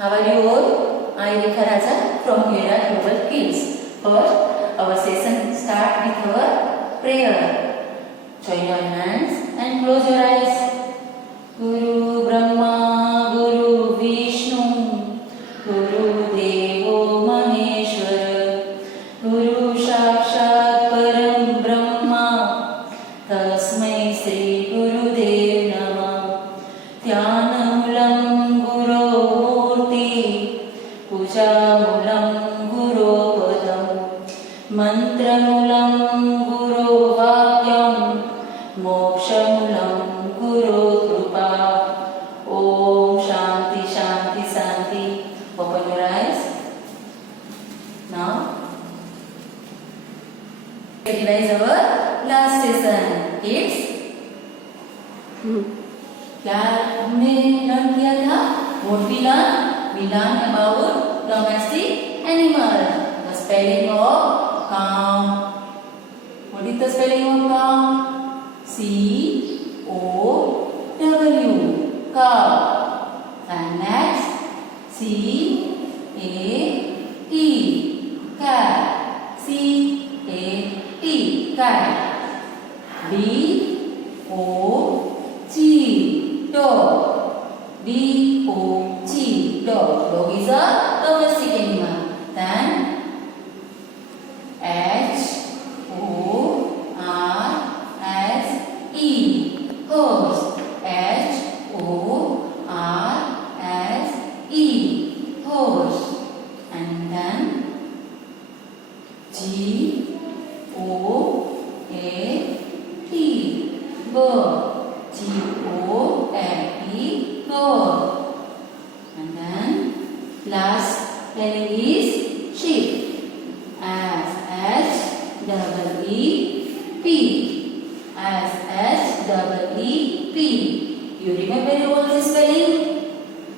How are you all? I Rekha Raja from Vera Global Kids. First, our session start with our prayer. Join your hands and close your eyes. Guru Brahma, Guru Vishnu, Guru Devo Maheshwara, Guru Sakshat Param Brahma, Tasmai Sri Guru Dev Namah. Dhyanamoolam Guru Murti, Pujamulam Guru Padam, Mantramulam Guru Vakyam, Mokshamulam Guru Krupa. Om Shanti Shanti Shanti. Open your eyes. Now, revise our last session. Kids, क्या हमने learn किया था? What we learn? We learn about domestic animal. The spelling of cow. What is the spelling of cow? C O W. Cow. And next C A T. Cat. C A T. Cat. D O G. Dog. D-O-G. Dog. Dog is a domestic animal. Then H-O-R-S-E. Horse. H-O-R-S-E. Horse. And then G-O-A-T. Bird. G-O-L-E. Bird. And then last spelling is sheep. S-H-E-E-P. S-H-E-E-P. You remember all the spelling?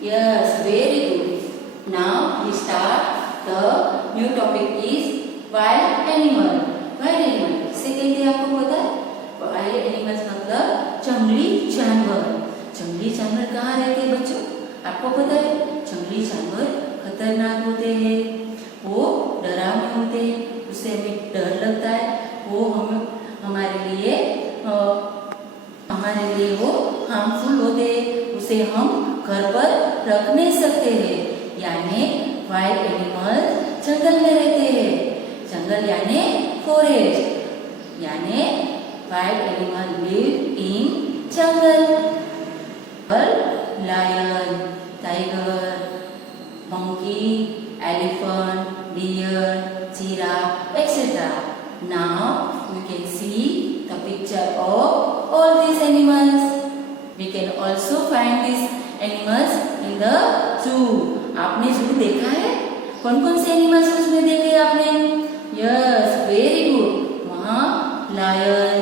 Yes, very good. Now we start. The new topic is wild animal. Wild animal. इससे कहते हैं आपको पता है? Wild animals मतलब जंगली जानवर. जंगली जानवर कहाँ रहते हैं बच्चों? आपको पता है? जंगली जानवर खतरनाक होते हैं, वो डरावने होते हैं, उससे हमें डर लगता है. वो हम हमारे लिए वो हार्मफुल होते हैं, उसे हम घर पर रख नहीं सकते हैं. यानी वाइल्ड एनिमल जंगल में रहते हैं. जंगल यानी फॉरेस्ट. यानी wild animal live in jungle. Lion, tiger, monkey, elephant, deer, giraffe, etc. Now we can see the picture of all these animals. We can also find these animals in the zoo. आपने zoo देखा है? कौन-कौन से animals उसमें देखे आपने? Yes, very good. वहाँ lion,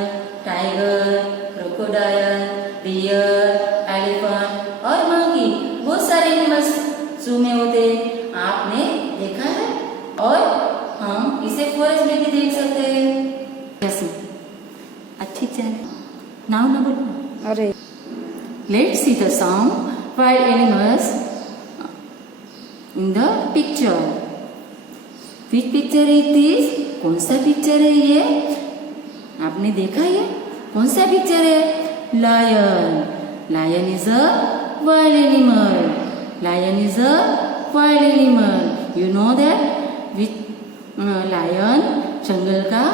tiger, crocodile, deer, elephant और मंकी, बहुत सारे एनिमल्स जू में होते हैं. आपने देखा है? और हम इसे फॉरेस्ट में भी देख सकते हैं. कैसे? अच्छी चैन. Now number 1. अरे let's see the some wild animals in the picture. Which picture is this? कौन सा पिक्चर है ये? आपने देखा ये? कौन सा पिक्चर है? Lion. Lion is a wild animal. Lion is a wild animal. You know that lion जंगल का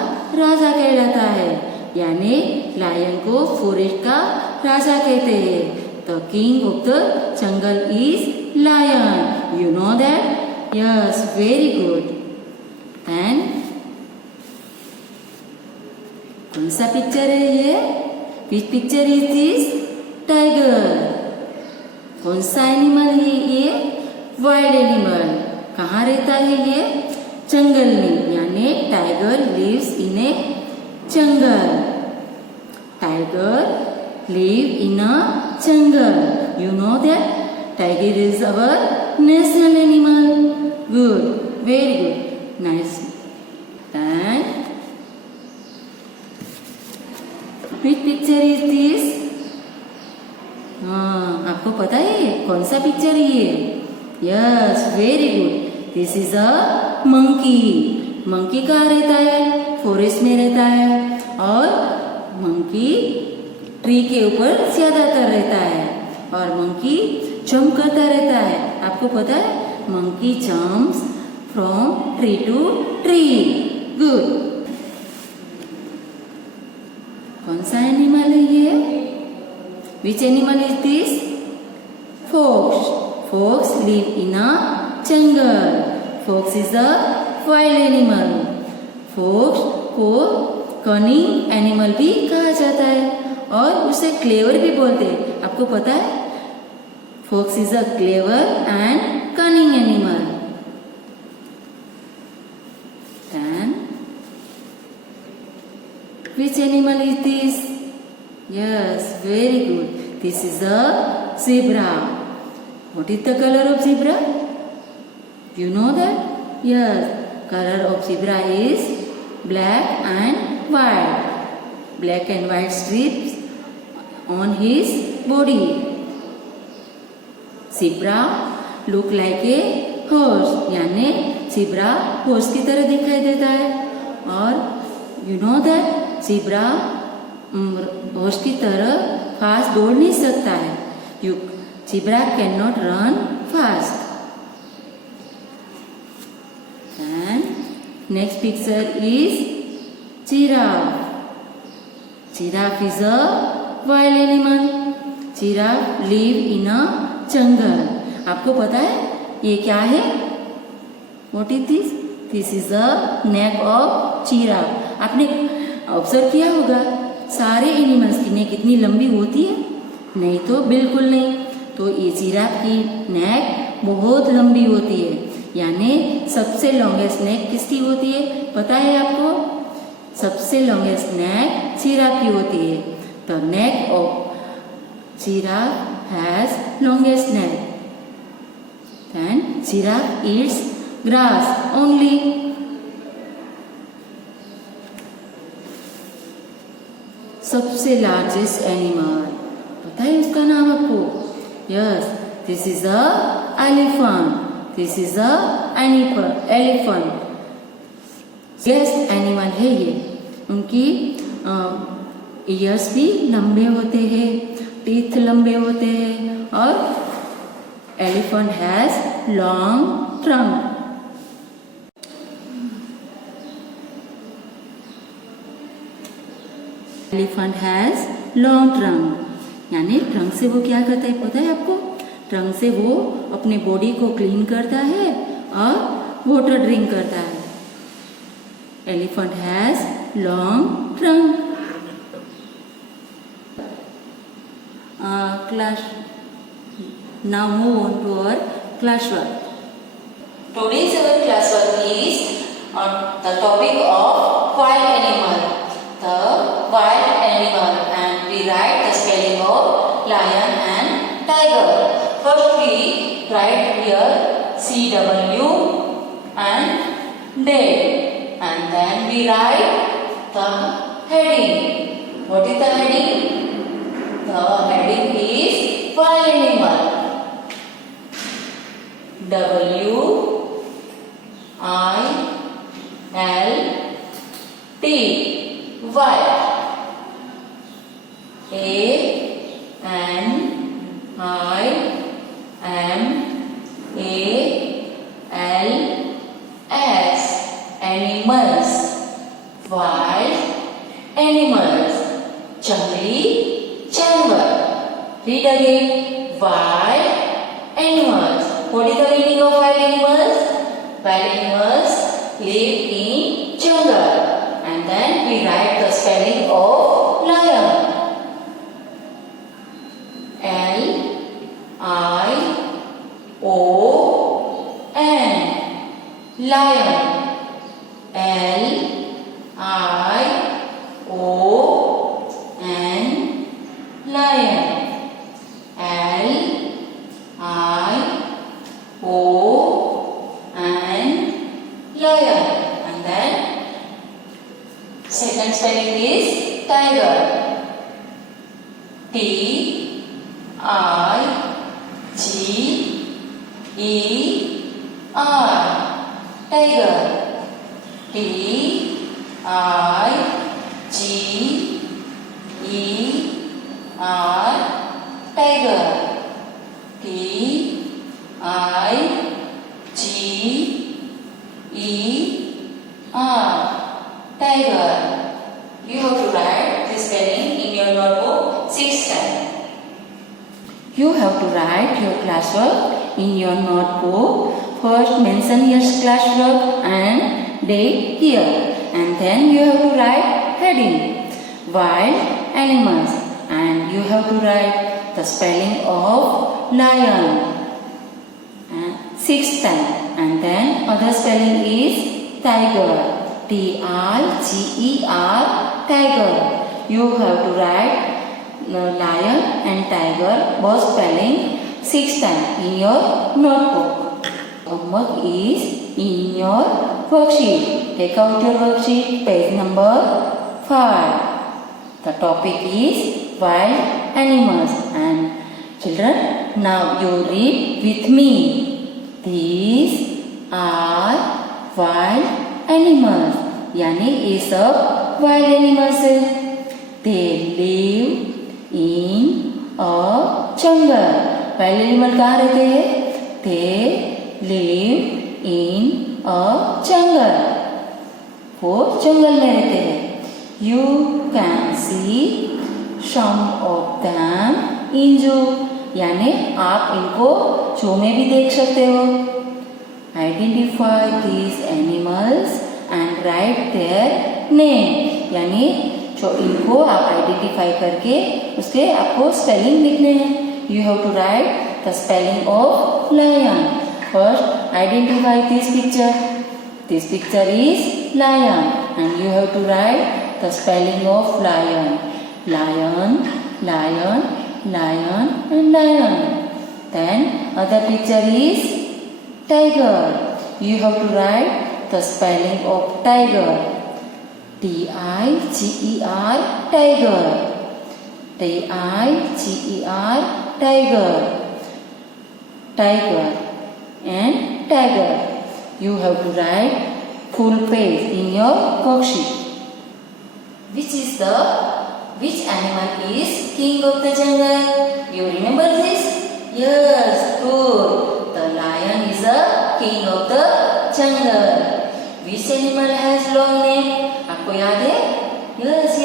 राजा कहलाता है. यानी लायन को फॉरेस्ट का राजा कहते हैं. The king of the jungle is lion. You know that? Yes, very good. And कौन सा पिक्चर है ये? Which picture is this? Tiger. कौन सा एनिमल है ये? Wild animal. कहाँ रहता है ये? जंगल में. यानी tiger lives in a jungle. Tiger live in a jungle. You know that? Tiger is our national animal. Good, very good, nice. And which picture is this? हाँ, आपको पता है कौन सा पिक्चर है ये? Yes, very good. This is a monkey. Monkey कहाँ रहता है? फॉरेस्ट में रहता है. और मंकी ट्री के ऊपर ज्यादातर रहता है. और मंकी जंप करता रहता है. आपको पता है? Monkey jumps from tree to tree. Good. कौन सा एनिमल है ये? Which animal is this? Fox. Fox live in a jungle. Fox is a wild animal. Fox को cunning animal भी कहा जाता है और उसे clever भी बोलते हैं. आपको पता है? Fox is a clever and cunning animal. Then, which animal is this? Yes, very good. This is a zebra. What is the color of zebra? You know that? Yes, color of zebra is black and white. Black and white strips on his body. Zebra look like a horse. यानी zebra horse की तरह दिखाई देता है. और you know that zebra horse की तरह fast दौड़ नहीं सकता है. Zebra cannot run fast. And next picture is giraffe. Giraffe is a wild animal. Giraffe live in a jungle. आपको पता है ये क्या है? What is this? This is the neck of giraffe. आपने ऑब्जर्व किया होगा सारे एनिमल्स की नेक कितनी लंबी होती है? नहीं तो बिल्कुल नहीं. तो ये जिराफ की नेक बहुत लंबी होती है. यानी सबसे लॉन्गेस्ट नेक किसकी होती है? पता है आपको? सबसे लॉन्गेस्ट नेक जिराफ की होती है. The neck of giraffe has longest neck. Then giraffe eats grass only. सबसे लार्जेस्ट एनिमल पता है उसका नाम आपको? Yes, this is a elephant. This is a elephant. Yes, animal है ये. उनकी ईयर्स भी लंबे होते हैं, टीथ लंबे होते हैं और elephant has long trunk. Elephant has long trunk. यानी ट्रंक से वो क्या करता है पता है आपको? ट्रंक से वो अपने बॉडी को क्लीन करता है और वाटर ड्रिंक करता है. Elephant has long trunk. class now move on to our classwork. Today's our classwork is on the topic of wild animal. The wild animal, and we write the spelling of lion and tiger. First we write here CW and dead, and then we write the heading. What is the heading? The heading is wild animal. W I L T, wild. A N I M A L S, animals. Wild animals. Jungly जानवर. Read again. Wild animals. What is the meaning of wild animals? Wild animals live in jungle. And then we write the spelling of lion. L I O N, lion. L I O N, lion. L I O N, lion. And then second spelling is tiger. T I G tiger. T I G E R tiger. T I G E R tiger. You have to write this spelling in your notebook 6 times. You have to write your classwork in your notebook. First mention your classwork and date here, and then you have to write heading wild animals, and you have to write the spelling of lion 6 times, and then other spelling is tiger. T-I-G-E-R tiger. You have to write lion and tiger both spelling 6 times in your notebook. Homework is in your worksheet. Take out your worksheet, page number 5. The topic is wild animals, and children, now you read with me. These are wild animals, यानी ये सब wild animals है. They live in a jungle. Wild animal कहाँ रहते हैं? They live in a jungle. वो जंगल में रहते हैं. You can see some of them in zoo. यानी आप इनको zoo में भी देख सकते हो. Identify these animals and write their name. यानी जो इनको आप आइडेंटिफाई करके उसके आपको स्पेलिंग लिखने हैं. You have to write the spelling of lion. First, identify this picture. This picture is lion, and you have to write the spelling of lion. Lion, lion, lion, and lion. Then other picture is tiger. You have to write the spelling of tiger. T-I-G-E-R tiger. T-I-G-E-R tiger. Tiger and tiger. You have to write full page in your worksheet. Which animal is king of the jungle? You remember this? Yes, good. The lion is the king of the jungle. Which animal has long name? आपको याद है? Yes,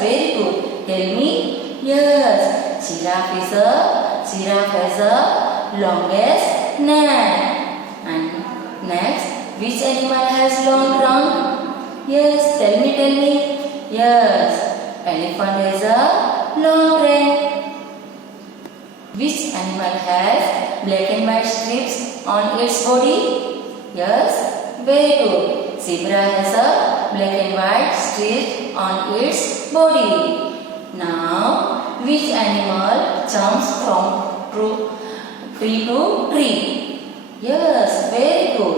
very good. Tell me. Yes, giraffe has the longest neck. And next, which animal has long trunk? Yes, tell me. Yes, elephant has a long trunk. Which animal has black and white strips on its body? Yes, very good. Zebra has a black and white strip on its body. Now, which animal jumps from tree to tree? Yes, very good.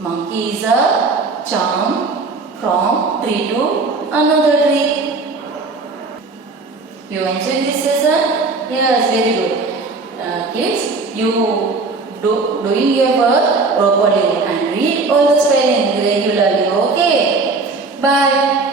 Monkey is a jump from tree to another tree. You enjoyed this session? Yes, very good. Kids, you doing your work properly and read all the spelling regularly. Okay? Bye.